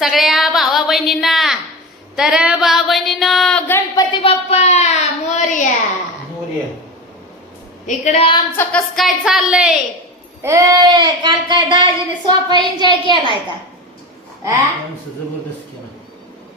सगळ्या भावा बहिणींना तर भावा बहिणीनं गणपती बाप्पा मोर्या. मोरया. इकडं आमचं कस काय चाललंय? ए काल काय दाजीने सोपा एन्जॉय केलाय का? आ? माणसं जबरदस्त केला.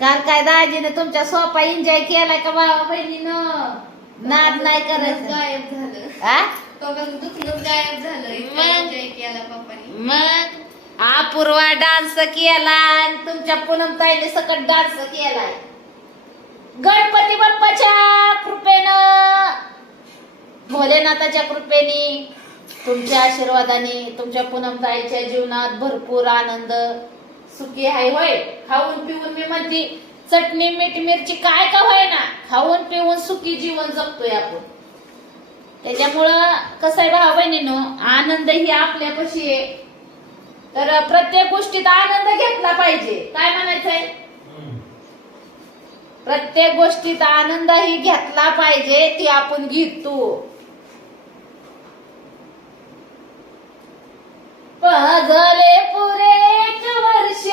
काल काय दाजीने तुमच्या सोपा एन्जॉय केलाय का भावा बहिणीनं नाद नाही करायचं. गायब झालं. आ? दुखणं गायब झालं. इतकं मग? एन्जॉय केला पप्पानी. मग? अपूर्वा डान्स केला आणि तुमच्या पूनम ताईने सकट डान्स केलाय. गणपती बाप्पाच्या कृपेनं भोलेनाथाच्या कृपेने तुमच्या आशीर्वादाने तुमच्या पूनम ताईच्या जीवनात भरपूर आनंद सुखी आहे होय. खाऊन पिऊन मी म्हणते चटणी मीठ मिरची काय का होय ना खाऊन पिऊन सुखी जीवन जगतोय आपण. त्याच्यामुळं कसं आहे भाऊ बहिणीनो आनंद ही आपल्यापाशी आहे. तर प्रत्येक गोष्टीत आनंद घेतला पाहिजे. काय म्हणायचंय. प्रत्येक गोष्टीत आनंद ही घेतला पाहिजे ती आपण घेतो. पजले पुरे एक वर्ष.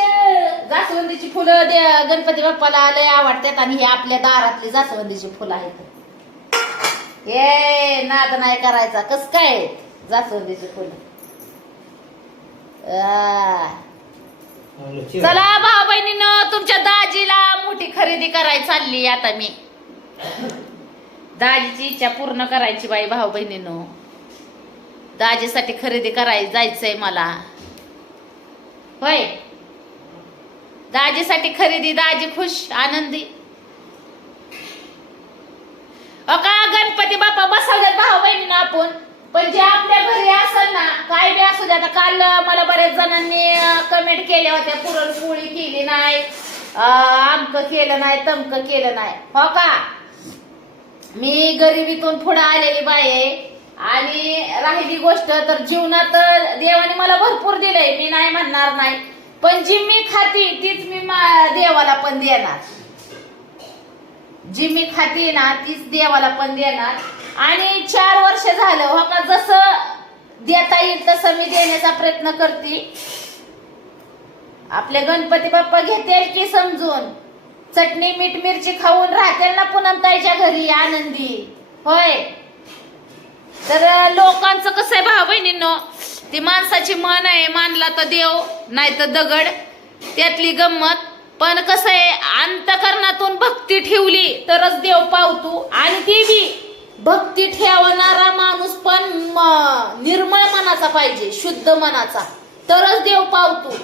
जास्वंदीची फुलं द्या गणपती बाप्पाला लय आवडतात आणि ही आपल्या दारातली जास्वंदीची फुलं आहेत. ये नाद नाही करायचा. कस काय? जास्वंदीची फुलं. चला भाऊ बहिणीनं तुमच्या दाजीला मोठी खरेदी करायला चालली आता मी. दाजीची इच्छा पूर्ण करायची बाई भाऊ बहिणीनो. दाजीसाठी खरेदी करायला जायचंय मला. होय? दाजीसाठी खरेदी दाजी खुश आनंदी. अका गणपती बाप्पा बसवल्यात भाऊ बहिणीनं आपण पण जे आपल्या घरी असेल ना काय बी असू द्या आता काल मला बऱ्याच जणांनी कमेंट केल्या होत्या पुरणपोळी केली नाही आमक केलं नाही तमक केलं नाही. हो का? मी गरिबीतून पुढे आलेली बाई आहे. आणि राहिली गोष्ट तर जीवनात देवाने मला भरपूर दिलंय. मी नाही म्हणणार नाही. पण जी मी खाती तीच मी देवाला पण देणार. जी मी खाती ना तीच देवाला पण देणार. आणि चार वर्ष झालं हो का? जसं देता येईल तसं मी देण्याचा प्रयत्न करते. आपले गणपती बाप्पा घेतील की समजून? चटणी मीठ मिरची खाऊन राहतील ना पुनमताईच्या घरी आनंदी. होय. तर लोकांचं कसं आहे भाऊ बहिणींनो ती माणसाची मन आहे मानला तर देव नाही तर दगड त्यातली गंमत. पण कसं आहे अंतकरणातून भक्ती ठेवली तरच देव पावतो. आणि ती बी भक्ती ठेवणारा माणूस पण निर्मळ मनाचा पाहिजे शुद्ध मनाचा. तरच देव पावतो.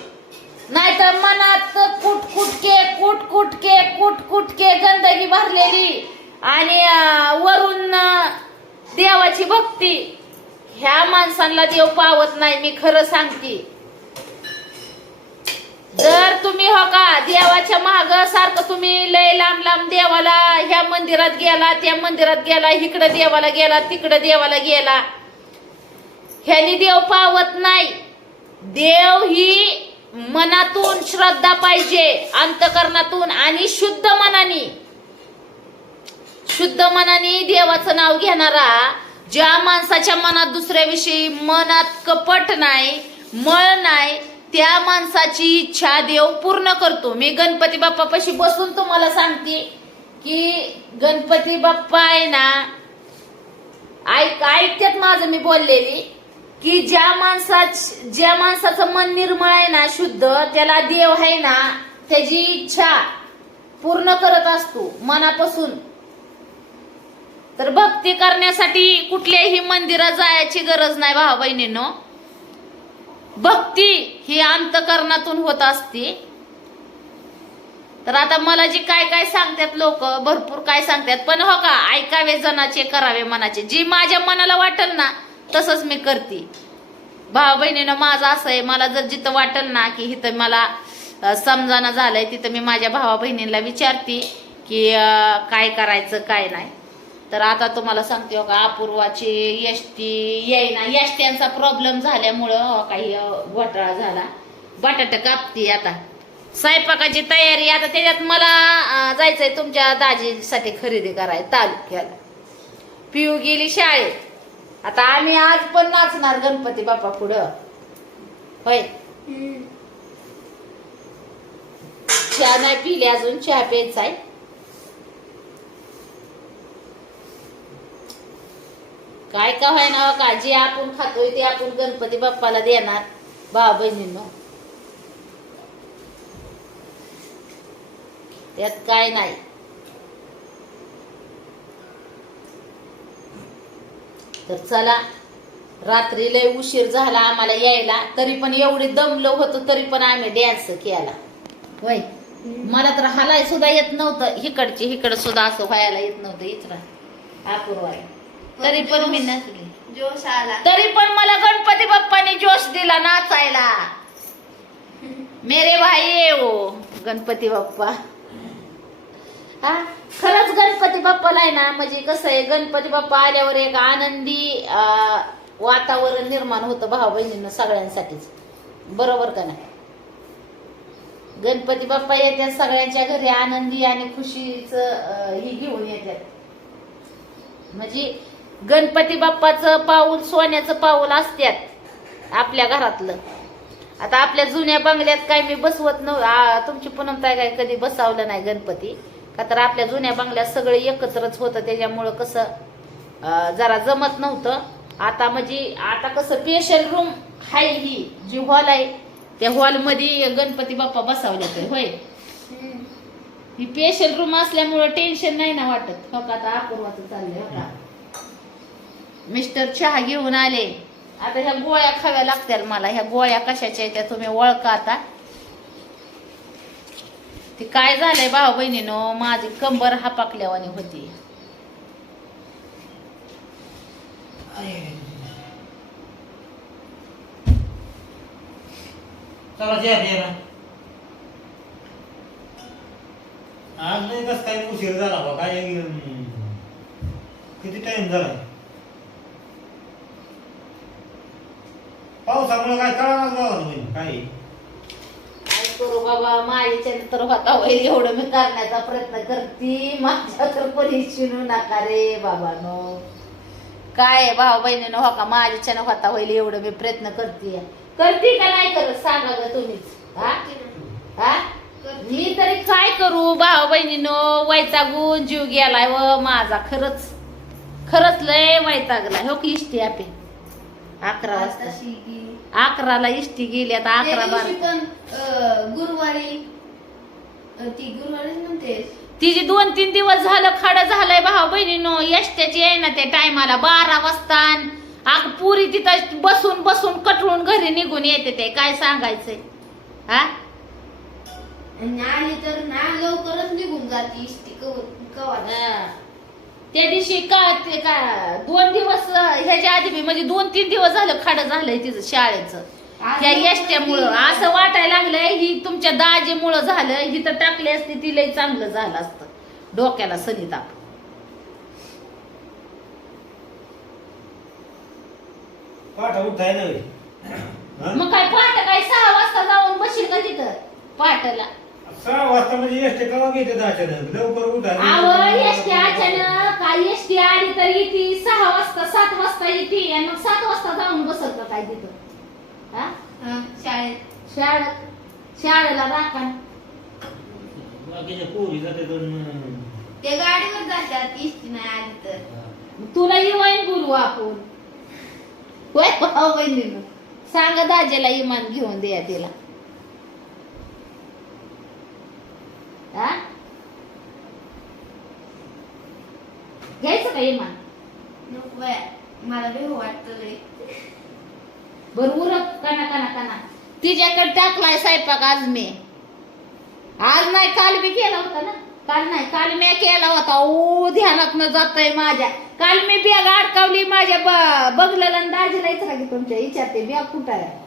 नाहीतर मनात कुटकुटके कुटकुटके कुटकुटके गंदगी भरलेली आणि वरून देवाची भक्ती. ह्या माणसांना देव पावत नाही मी खरं सांगते. जर तुम्ही हो का देवाच्या माग सारखं तुम्ही लय लांब लांब देवाला ह्या मंदिरात गेला त्या मंदिरात गेला इकडं देवाला गेला तिकडं देवाला गेला. ह्यानी देव पावत नाही. देव ही मनातून श्रद्धा पाहिजे अंतकरणातून आणि शुद्ध मनाने. शुद्ध मनाने देवाचं नाव घेणारा ज्या माणसाच्या मनात दुसऱ्याविषयी मनात कपट नाही मळ नाही त्या माणसाची इच्छा देव पूर्ण करतो. मी गणपती बाप्पापाशी बसून तुम्हाला सांगते की गणपती बाप्पा आहे ना ऐक ऐकत्यात माझं मी बोललेली की ज्या माणसा ज्या माणसाचं मन निर्मळ आहे ना शुद्ध त्याला देव आहे ना त्याची इच्छा पूर्ण करत असतो मनापासून. तर भक्ती करण्यासाठी कुठल्याही मंदिरात जायची गरज नाही भावा बहिणीनो. भक्ती ही अंतकरणातून होत असते. तर आता मला जी काय काय सांगतात लोक भरपूर काय सांगतात पण हो का ऐकावे जनाचे करावे मनाचे. जी माझ्या मनाला वाटेल ना तसंच मी करते. भावा बहिणीनं माझं असं आहे मला जर जिथं वाटेल ना की इथं मला समजाना झालंय तिथं मी माझ्या भावा बहिणींना विचारते की काय करायचं काय नाही. तर आता तुम्हाला सांगते हो का अपूर्वाची एसटी येईना एसट्यांचा प्रॉब्लेम झाल्यामुळं हो काही घोटाळा झाला. बटाटा कापती आता. स्वयंपाकाची तयारी आता त्याच्यात मला जायचंय तुमच्या दाजीसाठी खरेदी कराय तालुक्याला. पिऊ गेली शाळेत. आता आम्ही आज पण नाचणार गणपती बाप्पा पुढं. होय? चहा नाही पिली अजून चहा प्यायचा आहे काय का व्हायना ना का? जे आपण खातोय ते आपण गणपती बाप्पाला देणार. भाऊ बहिणींनो. त्यात काय नाही. तर चला रात्री लय उशीर झाला आम्हाला यायला. तरी पण एवढे दमलो होतो तरी पण आम्ही डॅन्स केला. होय. मला तर हलाय सुद्धा येत नव्हतं. हिकडची हिकड सुद्धा असं व्हायला येत नव्हतं इथं अपूर्वाय तरी पण मी नसली जोश आला. तरी पण मला गणपती बाप्पाने जोश दिला नाचायला. मेरे भाई ये ओ गणपती बाप्पा. हा? खरंच गणपती बाप्पाला आहे ना म्हणजे कसं आहे गणपती बाप्पा आल्यावर एक आनंदी वातावरण निर्माण होतं भाऊ बहिणींना सगळ्यांसाठीच. बरोबर का नाही? गणपती बाप्पा येतात सगळ्यांच्या घरी आनंदी आणि खुशीच ही घेऊन येतात म्हणजे गणपती बाप्पाचं पाऊल सोन्याचं पाऊल असत्यात आपल्या घरातलं. आता आपल्या जुन्या बंगल्यात काय मी बसवत नव्ह तुमची पूनम ताई काय कधी बसावलं नाही गणपती. का तर आपल्या जुन्या बंगल्यात सगळे एकत्रच होतं त्याच्यामुळं कसं जरा जमत नव्हतं. आता म्हणजे आता कसं स्पेशल रूम आहे ही जी हॉल आहे त्या हॉलमध्ये गणपती बाप्पा बसावले तर होय. ही स्पेशल रूम असल्यामुळं टेन्शन नाही ना वाटत. हो का आता अपूर्वाचं चाललंय हो का? मिस्टर चहा घेऊन आले. आता ह्या गोळ्या खाव्या लागतील मला. ह्या गोळ्या कशाच्या आहेत त्या तुम्ही ओळखा आता. ती काय झालंय भाऊ बहिणीनो? माझी कंबर हापाकल्यावानी होती. आज नाही कस काय उशीर झाला बा. काय किती टाइम झाला? पावसामुळे काय कळणार बघा तुम्ही काय? काय करू बाबा माझ्याच्या तर होता होईल एवढं मी करण्याचा प्रयत्न करते. माझ्या तर कोणी शिनू नका रे बाबानो. काय भाऊ बहिणीनं हो का? माझ्याच्यानं होता होईल एवढं मी प्रयत्न करते करते का नाही करत? सांगा ग तुम्हीच. हा? हा? मी तरी काय करू भाऊ बहिणीनो? वैतागून जीव गेलाय व माझा खरंच खरंच लय वैतागलाय. हो की इष्टी आपे? अकरा वाजता. अकराला इष्टी गेली आता अकरा बारा. गुरुवारी ती गुरुवारीच म्हणते. तिची दोन तीन दिवस झालं खडं झालंय भाऊ बहिणीनो यष्ट्याची आहे ना त्या टायमाला बारा वाजता. आग पुरी तिथं बसून बसून कटळून घरी निघून येते ते काय सांगायचंय? हा? आली तर ना लवकरच निघून जाते इष्टी कवा. त्या दिवशी का ते का दोन दिवस ह्याच्या आधी बी म्हणजे दोन तीन दिवस झालं खडं झालंय तिचं शाळेचं. त्या यष्ट्यामुळं. असं वाटायला लागलंय ही तुमच्या दाजीमुळं झालं ही तर टाकली असती ती लय चांगलं झालं असतं. डोक्याला सनी ताप. पाठा उठाय नव्हे? मग काय पहाट काय सहा वाजता जाऊन बशील का तिथं? पहाटला सहा वाजता म्हणजे एसटी कवा घेते अचानक? लवकर उठा आवड एसटी अचानक काय एसटी आली तर येते. सहा वाजता सात वाजता येते आणि मग सात वाजता जाऊन बसत का काय तिथं. हा? शाळेत. शाळेत शाळेला राखा. बाकीच्या पोरी जाते दोन ते गाडीवर जातात इष्टी नाही आली तर. तुला येवाईन बोलू आपण. होय भाऊ बहिणीनं. सांगा दाजेला इमान घेऊन द्या तिला हा घ्यायचं का इमान नको बाया मला भेव वाटतं लय बर उरक काना काना काना. तिच्याकडे टाकलाय स्वयंपाक आज मी. आज नाही काल मी केला होता ना. काल नाही काल मी केला होता. ओ ध्यानात न जातय माझ्या. काल मी बॅग अडकावली माझ्या ब- बघलेला आणि दाजीला इचरा की तुमच्या. विचारते बॅग कुठं आहे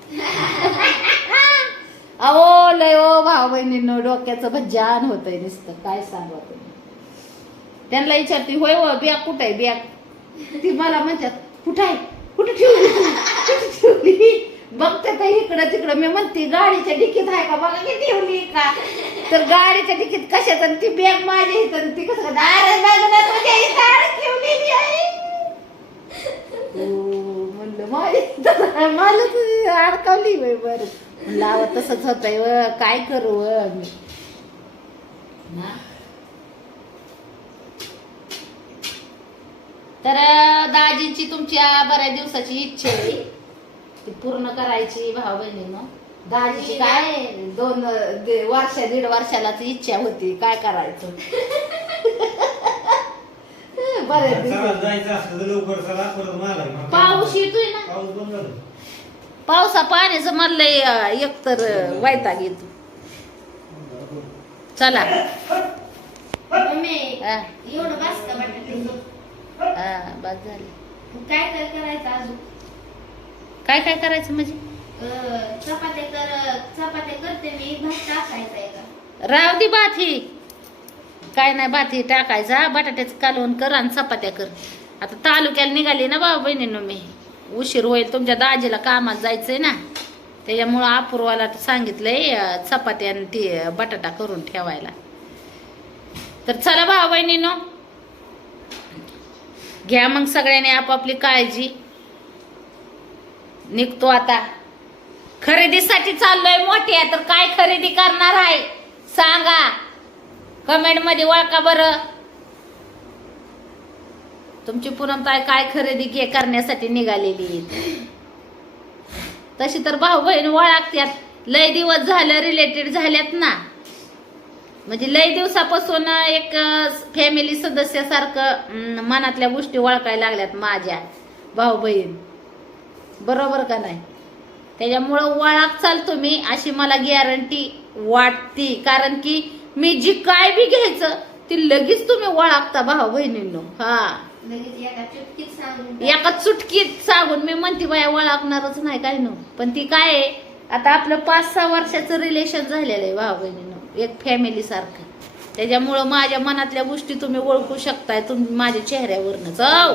अहो लय ओ भाऊ बहिणींनो डोक्याचं भज्जान होतंय नुसतं. काय सांगा तुम्ही त्यांना विचारते होय हो बॅग कुठं आहे बॅग ती मला म्हणतात कुठं आहे? कुठं ठेवली? कुठं ठेवली? बघते तर इकडं तिकडं मी म्हणते गाडीच्या डिकीत आहे का? बघा की ठेवली का? तर गाडीच्या डिकीत कशात आणि ती बॅग माझ्या इथं आणि ती कसं दार बॅग ना तुझ्या इथं ठेवलेली आहे. हो, म्हणलं माझ्या मला तुझी अडकावली बरं. म्हणलं अहो तसंच होतंय व काय करू व? मी. ना? तर दाजींची तुमच्या बऱ्याच दिवसाची इच्छा आहे. ती पूर्ण करायची भाऊ बहिणीनं दाजीची काय दोन दे- वर्ष दीड वर्षालाच इच्छा होती. काय करायचं? बरेच चला दिवस जायचं असलं तर लवकर चला परत मला पाऊस येतोय ना? पाऊस बंद झाला. पावसा पाण्याचं म्हणलंय अं, एकतर अं, वैताग येतो. चला. मम्मी एवढं बास का बटाटे हा, बस झाली. काय काय करायचं अजून? काय काय करायचं म्हणजे? चपात्या कर चपात्या करते मी भात टाकायचा आहे का? राव दे भात ही काय नाही भात ही टाकायचा. बटाट्याचं कालवण कर आणि चपात्या कर. आता तालुक्याला निघाली ना बाबा बहिणीनं मी. उशीर होईल तुमच्या दाजीला कामात जायचंय ना. त्याच्यामुळं अपूर्वाला सांगितलंय चपात्या आणि ती बटाटा करून ठेवायला. तर चला भाऊ बहिणीनं. घ्या मग सगळ्यांनी आपापली काळजी. निघतो आता. खरेदीसाठी चाललोय मोठ्या तर काय खरेदी करणार आहे? सांगा. कमेंटमध्ये वळका बरं. तुमची पूनम काय खरेदी घे करण्यासाठी निघालेली तशी तर भाऊ बहीण ओळखत्यात लय दिवस झालं रिलेटेड झाल्यात ना. म्हणजे लय दिवसापासून एक फॅमिली सदस्यासारखं मनातल्या गोष्टी ओळखायला लागल्यात माझ्या भाऊ बहीण बरोबर का नाही? त्याच्यामुळं ओळख चाल तुम्ही अशी मला गॅरंटी वाटती. कारण की मी जी काय बी घ्यायचं ती लगेच तुम्ही ओळखता भाऊ बहिणींनो हा एका चुटकीत सांगून मी म्हणते बाया ओळखणारच नाही काय नो पण ती काय आहे आता आपलं पाच सहा वर्षाचं रिलेशन झालेलं आहे भाऊ बहिणीनं एक फॅमिलीसारखं त्याच्यामुळं माझ्या मनातल्या गोष्टी तुम्ही ओळखू शकताय तुम्ही माझ्या चेहऱ्यावरनच हो